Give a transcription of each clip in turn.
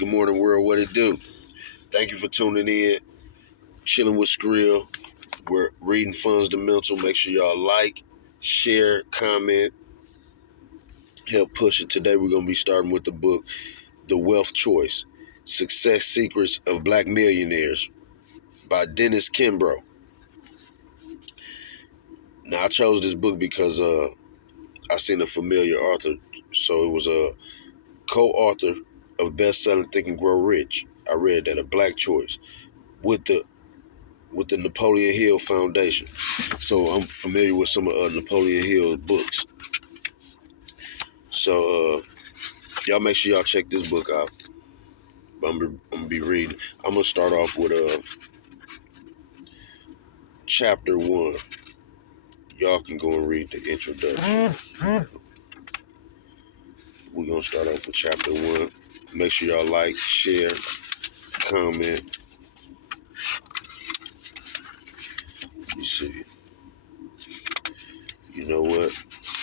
Good morning, world. What it do? Thank you for tuning in. Chilling with Scrill. We're reading Fundamental. Make sure y'all like, share, comment, help push it. Today we're going to be starting with the book, The Wealth Choice, Success Secrets of Black Millionaires by Dennis Kimbro. Now, I chose this book because I seen a familiar author. So it was a co-author of best-selling Think and Grow Rich. I read that, a black choice, with the Napoleon Hill Foundation. So I'm familiar with some of Napoleon Hill's books. So y'all make sure y'all check this book out. I'm gonna be reading. I'm gonna start off with chapter 1. Y'all can go and read the introduction. We're gonna start off with chapter 1. Make sure y'all like, share, comment. You see. You know what?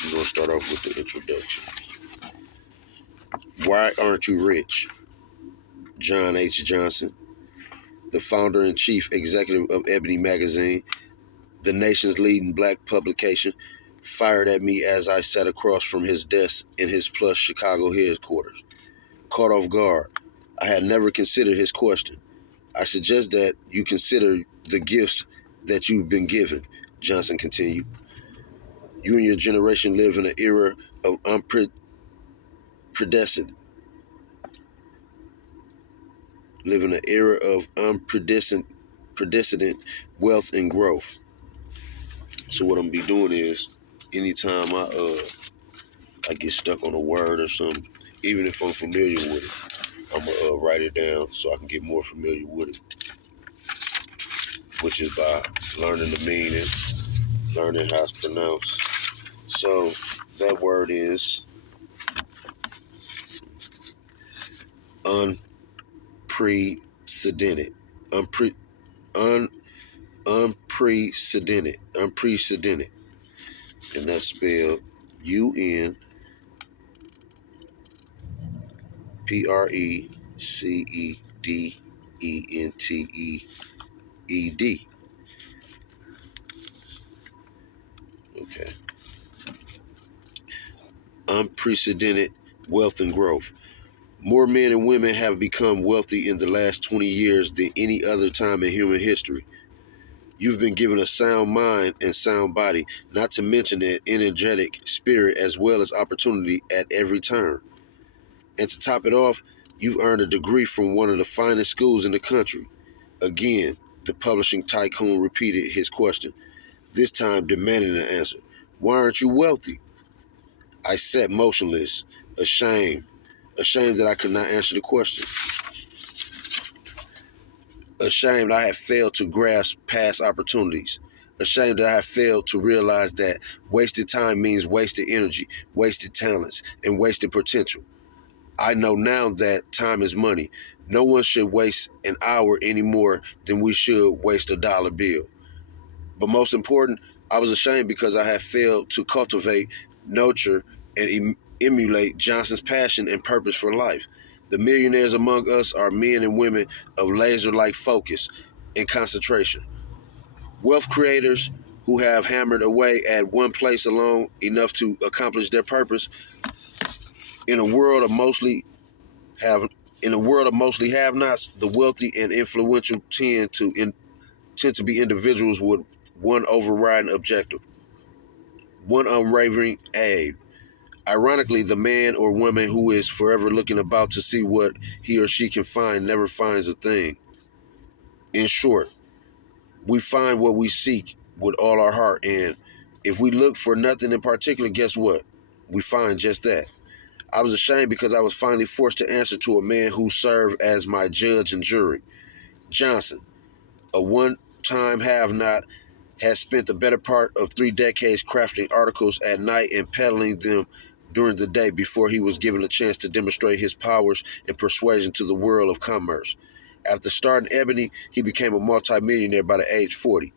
We're gonna start off with the introduction. Why aren't you rich? John H. Johnson, the founder and chief executive of Ebony Magazine, the nation's leading black publication, fired at me as I sat across from his desk in his plush Chicago headquarters. Caught off guard, I had never considered his question. I suggest that you consider the gifts that you've been given, Johnson continued. You and your generation live in an era of unprecedented wealth and growth. So what I'm gonna be doing is, anytime I get stuck on a word or something, even if I'm familiar with it, I'm gonna write it down so I can get more familiar with it, which is by learning the meaning, learning how it's pronounced. So that word is unprecedented. Unprecedented. And that's spelled UNPRECEDENTED. Okay. Unprecedented wealth and growth. More men and women have become wealthy in the last 20 years than any other time in human history. You've been given a sound mind and sound body, not to mention an energetic spirit as well as opportunity at every turn. And to top it off, you've earned a degree from one of the finest schools in the country. Again, the publishing tycoon repeated his question, this time demanding an answer. Why aren't you wealthy? I sat motionless, ashamed that I could not answer the question. Ashamed I had failed to grasp past opportunities. Ashamed that I had failed to realize that wasted time means wasted energy, wasted talents, and wasted potential. I know now that time is money. No one should waste an hour any more than we should waste a dollar bill. But most important, I was ashamed because I had failed to cultivate, nurture, and emulate Johnson's passion and purpose for life. The millionaires among us are men and women of laser-like focus and concentration. Wealth creators who have hammered away at one place alone enough to accomplish their purpose. In a world of mostly have-nots, the wealthy and influential tend to be individuals with one overriding objective, one unwavering aim. Ironically, the man or woman who is forever looking about to see what he or she can find never finds a thing. In short, we find what we seek with all our heart, and if we look for nothing in particular, guess what? We find just that. I was ashamed because I was finally forced to answer to a man who served as my judge and jury. Johnson, a one-time have-not, has spent the better part of 3 decades crafting articles at night and peddling them during the day before he was given a chance to demonstrate his powers and persuasion to the world of commerce. After starting Ebony, he became a multimillionaire by the age 40.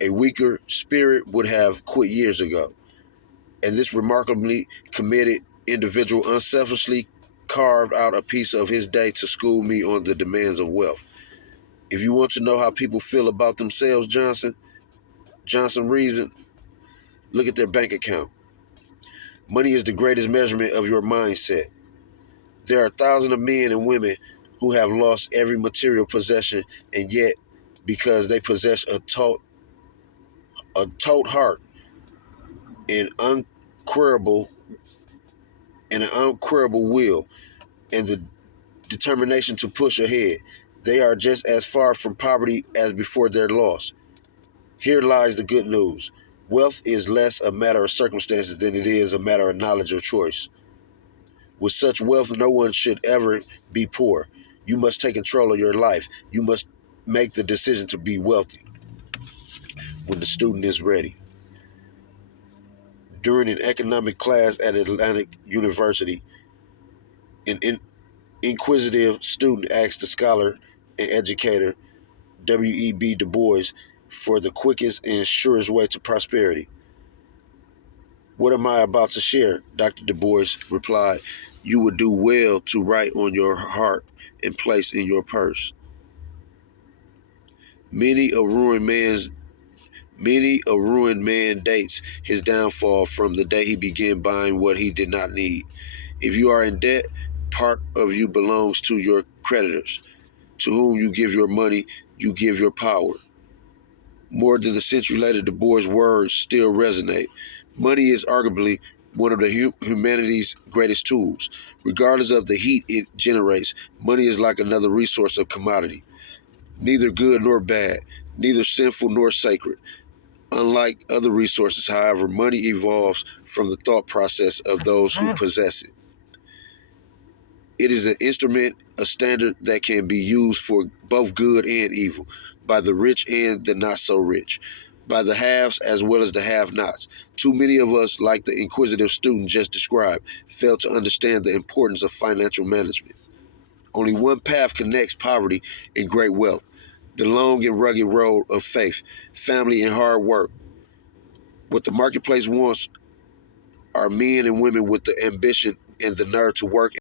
A weaker spirit would have quit years ago. And this remarkably committed individual unselfishly carved out a piece of his day to school me on the demands of wealth. If you want to know how people feel about themselves, Johnson reasoned, look at their bank account. Money is the greatest measurement of your mindset. There are thousands of men and women who have lost every material possession, and yet, because they possess a taut heart and an unquerable will, and the determination to push ahead, they are just as far from poverty as before their loss. Here lies the good news. Wealth is less a matter of circumstances than it is a matter of knowledge or choice. With such wealth, no one should ever be poor. You must take control of your life. You must make the decision to be wealthy when the student is ready. During an economic class at Atlantic University, an inquisitive student asked the scholar and educator W.E.B. Du Bois for the quickest and surest way to prosperity. What am I about to share? Dr. Du Bois replied. You would do well to write on your heart and place in your purse. Many a ruined man dates his downfall from the day he began buying what he did not need. If you are in debt, part of you belongs to your creditors. To whom you give your money, you give your power. More than a century later, Du Bois' words still resonate. Money is arguably one of the humanity's greatest tools. Regardless of the heat it generates, money is like another resource of commodity. Neither good nor bad, neither sinful nor sacred. Unlike other resources, however, money evolves from the thought process of those who possess it. It is an instrument, a standard that can be used for both good and evil, by the rich and the not so rich, by the haves as well as the have-nots. Too many of us, like the inquisitive student just described, fail to understand the importance of financial management. Only one path connects poverty and great wealth: the long and rugged road of faith, family, and hard work. What the marketplace wants are men and women with the ambition and the nerve to work